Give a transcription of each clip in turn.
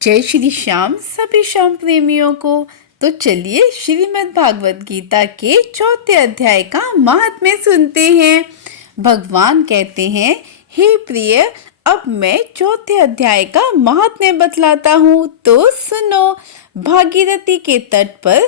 जय श्री श्याम सभी श्याम प्रेमियों को। तो चलिए श्रीमद् भागवत गीता के चौथे अध्याय का महात्म्य सुनते हैं। भगवान कहते हैं, हे प्रिय, अब मैं चौथे अध्याय का महात्म्य बतलाता हूँ, तो सुनो। भागीरथी के तट पर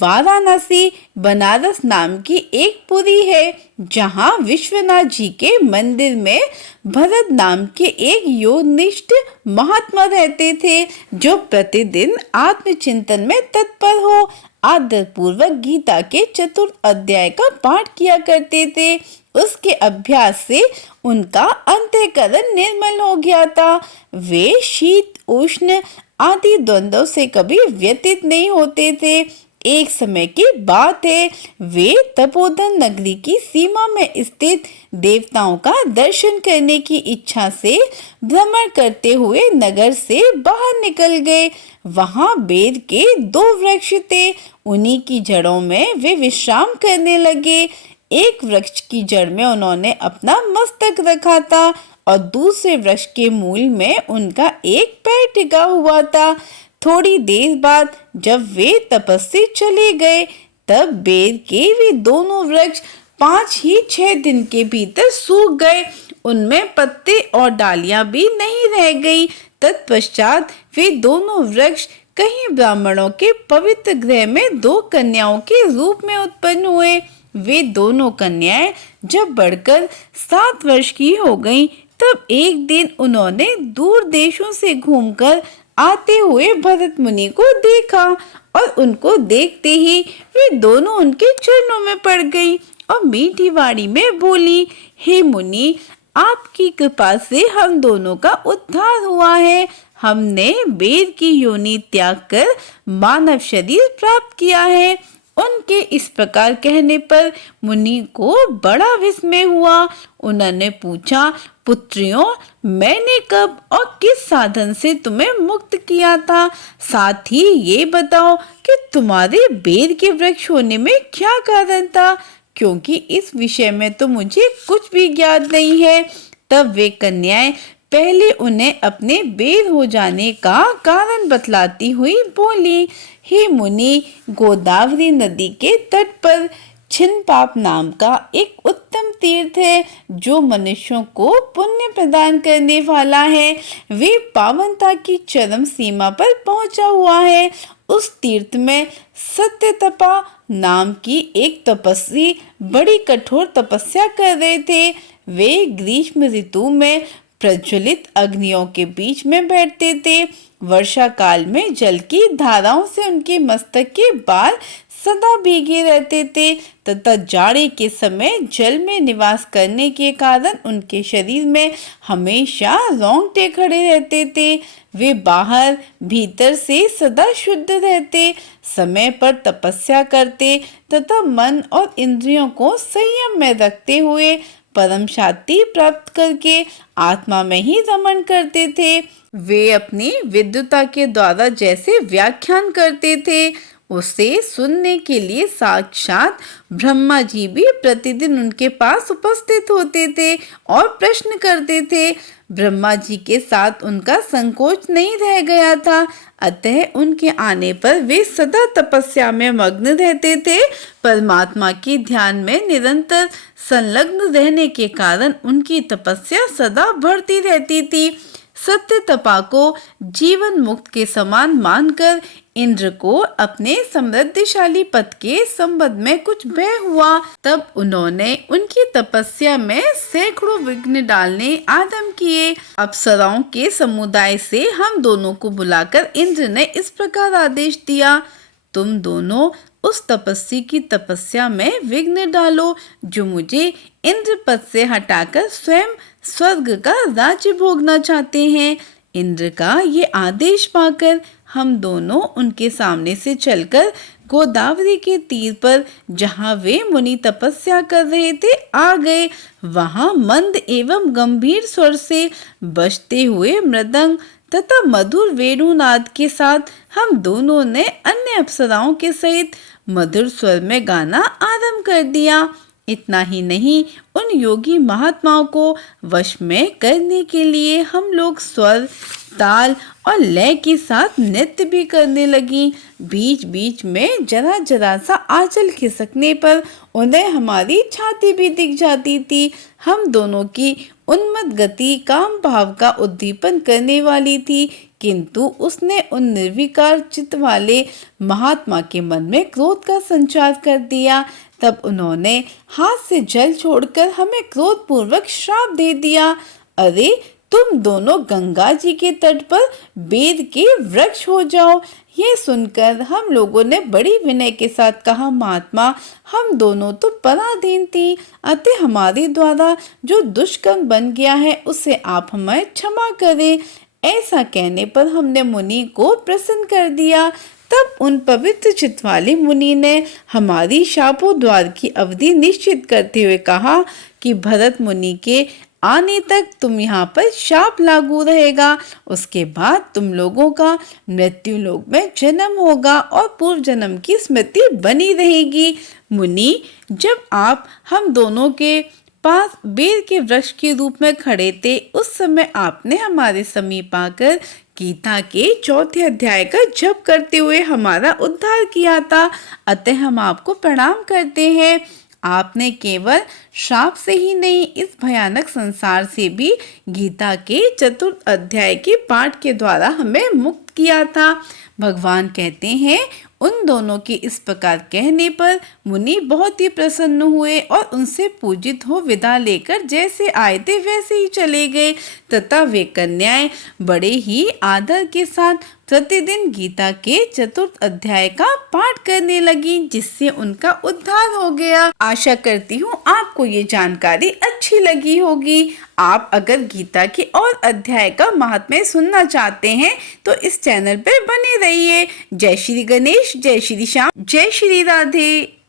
वाराणसी बनारस नाम की एक पुरी है, जहाँ विश्वनाथ जी के मंदिर में भरत नाम के एक योगनिष्ठ महात्मा रहते थे, जो प्रतिदिन आत्मचिंतन में तत्पर हो आदर पूर्वक गीता के चतुर्थ अध्याय का पाठ किया करते थे। उसके अभ्यास से उनका अंतःकरण निर्मल हो गया था। वे शीत उष्ण आदि द्वंद्वों से कभी व्यतीत नहीं होते थे। एक समय की बात है, वे तपोवन नगरी की सीमा में स्थित देवताओं का दर्शन करने की इच्छा से भ्रमण करते हुए नगर से बाहर निकल गए। वहां बेर के 2 वृक्ष थे, उन्हीं की जड़ों में वे विश्राम करने लगे। एक वृक्ष की जड़ में उन्होंने अपना मस्तक रखा था और दूसरे वृक्ष के मूल में उनका एक पैर टिका हुआ था। थोड़ी देर बाद जब वे तपस्वी चले गए, तब बेर के वे दोनों वृक्ष 5 ही 6 दिन के भीतर सूख गए। उनमें पत्ते और डालियां भी नहीं रह गई। तत्पश्चात वे दोनों वृक्ष कहीं ब्राह्मणों के पवित्र गृह में 2 कन्याओं के रूप में उत्पन्न हुए। वे दोनों कन्याएं जब बढ़कर 7 वर्ष की हो गईं, तब एक दिन उन्होंने दूर देशों से घूमकर आते हुए भरत मुनि को देखा और उनको देखते ही वे दोनों उनके चरणों में पड़ गईं और मीठी वाणी में बोली, हे मुनि, आपकी कृपा से हम दोनों का उद्धार हुआ है। हमने बेर की योनि त्याग कर मानव शरीर प्राप्त किया है। उनके इस प्रकार कहने पर मुनि को बड़ा विस्मय हुआ। उन्होंने पूछा, पुत्रियों, मैंने कब और किस साधन से तुम्हें मुक्त किया था? साथ ही ये बताओ कि तुम्हारे बेर के वृक्ष होने में क्या कारण था, क्योंकि इस विषय में तो मुझे कुछ भी ज्ञात नहीं है। तब वे कन्याएं पहले उन्हें अपने बेर हो जाने का कारण बतलाती हुई बोली, हे मुनि, गोदावरी नदी के तट पर छिन्नपाप नाम का एक उत्तम तीर्थ है, जो मनुष्यों को पुण्य प्रदान करने वाला है। वे पावनता की चरम सीमा पर पहुंचा हुआ है। उस तीर्थ में सत्यतपा नाम की एक तपस्वी बड़ी कठोर तपस्या कर रहे थे। वे ग्रीष्म ऋतु में प्रज्वलित अग्नियों के बीच में बैठते थे। वर्षा काल में जल की धाराओं से उनके मस्तक के बाल सदा भीगे रहते थे तथा जाड़े के समय जल में निवास करने के कारण उनके शरीर में हमेशा रोंगटे खड़े रहते थे। वे बाहर भीतर से सदा शुद्ध रहते, समय पर तपस्या करते तथा मन और इंद्रियों को संयम में रखते हुए परम शांति प्राप्त करके आत्मा में ही रमण करते थे। वे अपनी विद्वता के द्वारा जैसे व्याख्यान करते थे, उसे सुनने के लिए साक्षात ब्रह्मा जी भी प्रतिदिन उनके पास उपस्थित होते थे और प्रश्न करते थे। ब्रह्मा जी के साथ उनका संकोच नहीं रह गया था, अतः उनके आने पर वे सदा तपस्या में मग्न रहते थे। परमात्मा के ध्यान में निरंतर संलग्न रहने के कारण उनकी तपस्या सदा बढ़ती रहती थी। सत्य तपा को जीवन मुक्त के समान मानकर इंद्र को अपने समृद्धिशाली पद के संबंध में कुछ भय हुआ। तब उन्होंने उनकी तपस्या में सैकड़ों विघ्न डालने आरंभ किए। अप्सराओं के समुदाय से हम दोनों को बुलाकर इंद्र ने इस प्रकार आदेश दिया, तुम दोनों उस तपस्वी की तपस्या में विघ्न डालो, जो मुझे इंद्र पद से हटाकर स्वयं स्वर्ग का राज्य भोगना चाहते हैं। इंद्र का ये आदेश पाकर हम दोनों उनके सामने से चलकर गोदावरी के तीर पर, जहाँ वे मुनि तपस्या कर रहे थे, आ गए। वहाँ मंद एवं गंभीर स्वर से बजते हुए मृदंग तथा मधुर वेणुनाद के साथ हम दोनों ने अन्य अप्सराओं के सहित मधुर स्वर में गाना आरंभ कर दिया। इतना ही नहीं, उन योगी महात्माओं को वश में करने के लिए हम लोग स्वर, ताल और लय के साथ नृत्य भी करने लगी। बीच बीच में जरा जरा सा आंचल खिसकने पर उन्हें हमारी छाती भी दिख जाती थी। हम दोनों की उन्मत्त गति काम भाव का उद्दीपन करने वाली थी, किंतु उसने उन निर्विकार चित्त वाले महात्मा के मन में क्रोध का संचार कर दिया। तब उन्होंने हाथ से जल छोड़कर हमें क्रोधपूर्वक श्राप दे दिया। अरे, तुम दोनों गंगा जी के तट पर बेर के वृक्ष हो जाओ। यह सुनकर हम लोगों ने बड़ी विनय के साथ कहा, महात्मा, हम दोनों तो पराधीन थी, अतः हमारे द्वारा जो दुष्कर्म बन गया है उसे आप हमें क्षमा करें। ऐसा कहने पर हमने मुनि को प्रसन्न कर दिया। तब उन पवित्र चित्त वाले मुनि ने हमारी शापोद्वार की अवधि निश्चित करते हुए कहा कि भरत मुनि के आने तक तुम यहाँ पर शाप लागू रहेगा। उसके बाद तुम लोगों का मृत्यु लोक में जन्म होगा और पूर्व जन्म की स्मृति बनी रहेगी। मुनि, जब आप हम दोनों के पास बेर के वृक्ष के रूप में खड़े थे, उस समय आपने हमारे समीप आकर गीता के 4 अध्याय का जप करते हुए हमारा उद्धार किया था, अतः हम आपको प्रणाम करते हैं। आपने केवल श्राप से ही नहीं, इस भयानक संसार से भी गीता के 4 अध्याय के पाठ के द्वारा हमें मुक्त किया था। भगवान कहते हैं, उन दोनों के इस प्रकार कहने पर मुनि बहुत ही प्रसन्न हुए और उनसे पूजित हो विदा लेकर जैसे आए थे वैसे ही चले गए, तथा वे कन्याएं बड़े ही आदर के साथ प्रतिदिन गीता के 4 अध्याय का पाठ करने लगी, जिससे उनका उद्धार हो गया। आशा करती हूँ आपको ये जानकारी अच्छी लगी होगी। आप अगर गीता के और अध्याय का महात्म्य सुनना चाहते हैं तो इस चैनल पर बने रहिए। जय श्री गणेश, जय श्री श्याम, जय श्री राधे।